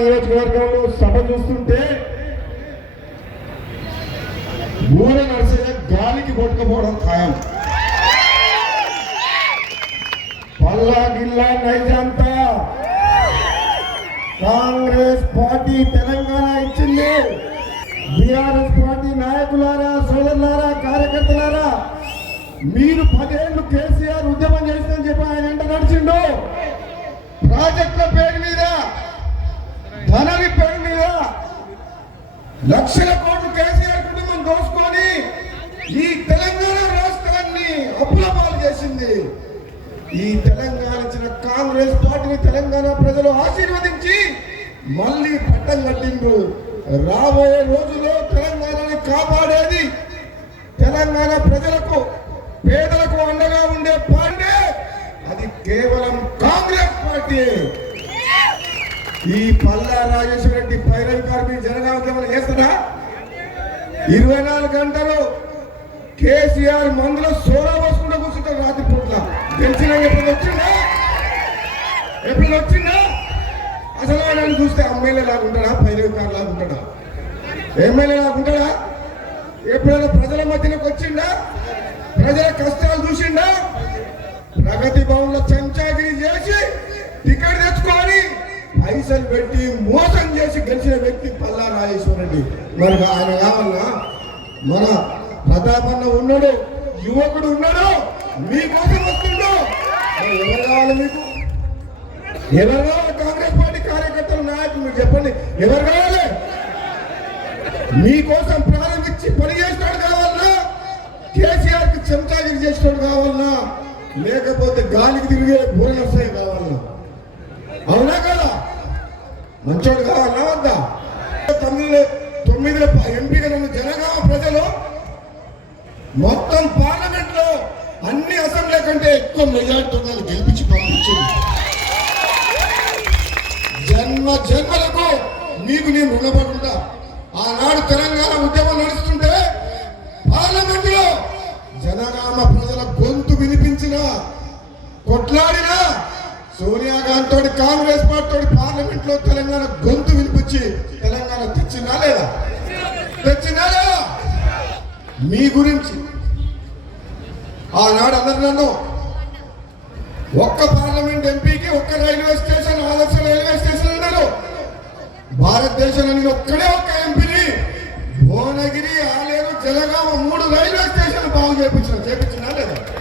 నియోజకవర్గంలో సభ చూస్తుంటే ఊర నడిచే గాలికి కొట్టుకుపోవడం ఖాయం. పల్లా గిల్లా నైజంతా. కాంగ్రెస్ పార్టీ తెలంగాణ ఇచ్చింది. బీఆర్ఎస్ పార్టీ నాయకులారా సోదరులారా కార్యకర్తలారా మీరు పదేళ్ళు కేసీఆర్ ఉద్యమం చేసిందని చెప్పి ఆయన వెంట నడిచిండు. లక్షల కోట్లు కేసీఆర్ కుటుంబం దోసుకొని ఈ తెలంగాణ రాష్ట్రాన్ని అప్పుల పాలు చేసింది. ఈ తెలంగాణ ఇచ్చిన కాంగ్రెస్ పార్టీని తెలంగాణ ప్రజలు ఆశీర్వదించి మళ్ళీ పట్టం కట్టిండ్రు. రాబోయే రోజుల్లో తెలంగాణని కాపాడేది తెలంగాణ ప్రజలకు పేదలకు అండగా ఉండే పార్టీ అది కేవలం కాంగ్రెస్ పార్టీ. ఈ పల్లా రాజేశ్వర రెడ్డి పైరవి కార్మిక జనగామ చేస్తారా ఇరవై నాలుగు గంటలు కేసీఆర్ మందులో సోడా పోసుకుంటూ కూర్చుంటారు రాత్రి పూట్ల తెలిసిన ఎప్పుడు వచ్చిందా? ఎప్పుడు వచ్చిందా? అసలు ఆయన చూస్తే ఎమ్మెల్యే లాగుంటాడా పైరవి కారు లాగుంటాడా ఎమ్మెల్యే లాగుంటాడా ఎప్పుడైనా ప్రజల మధ్యలోకి వచ్చిందా? ప్రజల కష్టాలు చూసిండా ప్రగతి భవన్లో చెంచాగిరి చేసి టికెట్ పైసలు పెట్టి మోసం చేసి గెలిచిన వ్యక్తి పల్లా రెడ్డి మరి ఆయన కావాలన్నా మన ప్రతాపన్న ఉన్నాడు యువకుడు ఉన్నాడు మీకోసం వస్తుండు. ఎవరు కావాలి మీకు? ఎవరు కావాలి? కాంగ్రెస్ పార్టీ కార్యకర్తలు నాయకులు మీరు చెప్పండి. ఎవరు కావాలి? మీకోసం ప్రారంభించి పని చేసినాడు కావాలన్నా కేసీఆర్కి చెంచాగిరి చేసినాడు కావాలన్నా లేకపోతే గాలికి తిరిగే భూరనర్సయ్య కావాలన్నా అవునా మంచోడు కావాలా వద్దా? తొమ్మిది తొమ్మిదిలో ఎంపీగా నన్ను జనగామ ప్రజలు మొత్తం పార్లమెంట్లో అన్ని అసెంబ్లీ కంటే ఎక్కువ మెజార్టీ వాళ్ళు గెలిపించి పంపించింది జన్మ జన్మలకు మీకు నేను రుణపడుంటా. ఆనాడు తెలంగాణ ఉద్యమం నడుస్తుంటే పార్లమెంట్లో జనగామ ప్రజల గొంతు వినిపించిన కొట్లాడినా సోనియా గాంధీ కాంగ్రెస్ పార్టీ పార్లమెంట్లో తెలంగాణ గొంతు వినిపించి తెలంగాణ తెచ్చినా లేదా? తెచ్చినా లేదా? మీ గురించి. ఆనాడు అందరు నన్ను ఒక్క పార్లమెంట్ ఎంపీకి ఒక్క railway station Adarsh railway station అన్నారు భారతదేశంలో నేను ఒక్కడే ఒక్క ఎంపీని భువనగిరి ఆలేరు జలగామ మూడు రైల్వే స్టేషన్ బాగు చేయించిన చేపించినా లేదా?